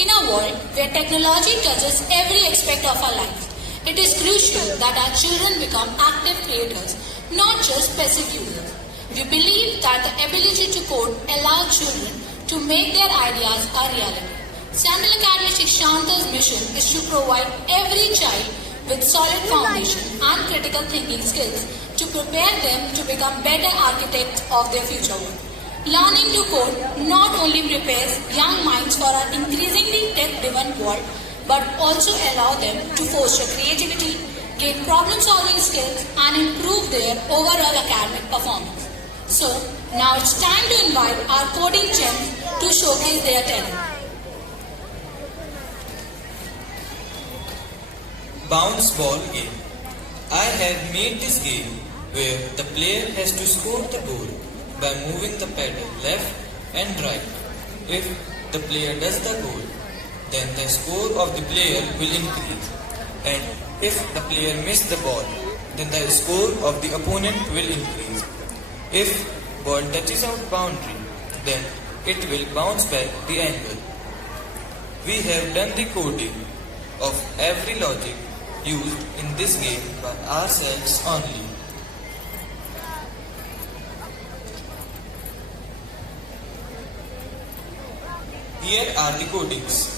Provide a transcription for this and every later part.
In a world where technology touches every aspect of our life, it is crucial that our children become active creators, not just passive users. We believe that the ability to code allows children to make their ideas a reality. Sandal Academy Shikshanta's mission is to provide every child with solid foundation and critical thinking skills to prepare them to become better architects of their future world. Learning to code not only prepares young minds for our increasingly tech-driven world, but also allow them to foster creativity, gain problem-solving skills, and improve their overall academic performance. So, now it's time to invite our coding gems to showcase their talent. Bounce ball game. I have made this game where the player has to score the goal by moving the paddle left and right. If the player does the goal, then the score of the player will increase. And if the player misses the ball, then the score of the opponent will increase. If ball touches out boundary, then it will bounce back the angle. We have done the coding of every logic used in this game by ourselves only. Here are the codings.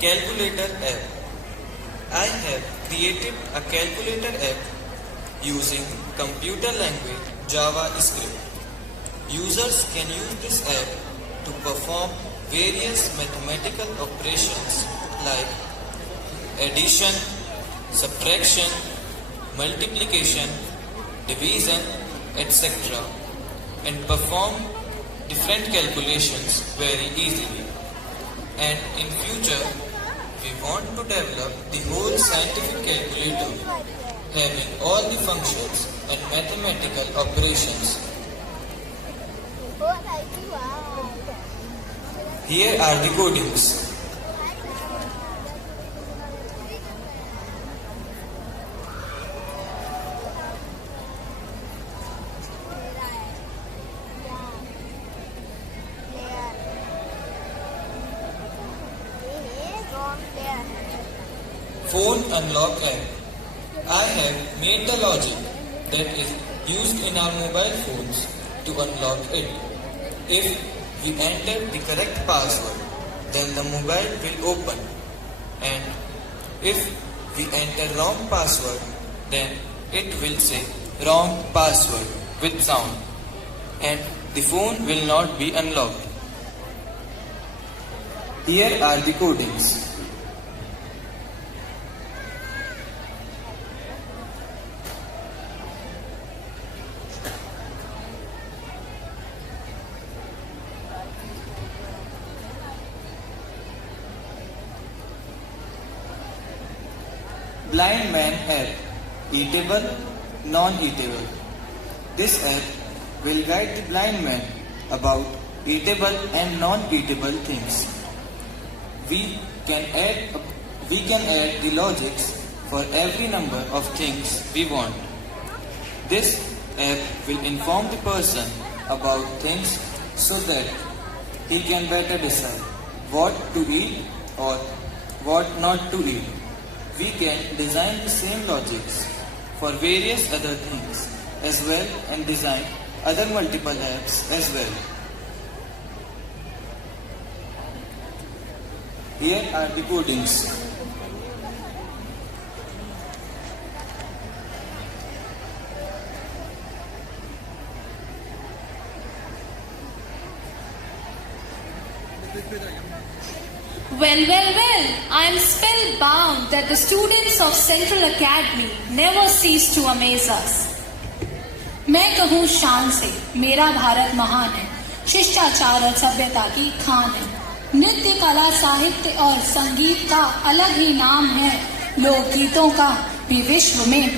Calculator app. I have created a calculator app using computer language JavaScript. Users can use this app to perform various mathematical operations like addition, subtraction, multiplication, division, etc. and perform different calculations very easily. And in future, we want to develop the whole scientific calculator having all the functions and mathematical operations. Here are the codings. Phone unlock app. I have made the logic that is used in our mobile phones to unlock it. If we enter the correct password, then the mobile will open. And if we enter wrong password, then it will say wrong password with sound. And the phone will not be unlocked. Here are the codings. Blind Man app. Eatable, non-eatable. This app will guide the blind man about eatable and non-eatable things. We can add the logics for every number of things we want. This app will inform the person about things so that he can better decide what to eat or what not to eat. We can design the same logics for various other things as well and design other multiple apps as well. Here are the codings. Well, I am spellbound that the students of Central Academy never cease to amaze us. मैं कहूँ शान से मेरा भारत महान है, शिष्टाचार और सभ्यता की खान है। नृत्य कला साहित्य और संगीत का अलग ही नाम है, लोकगीतों का भी विश्व में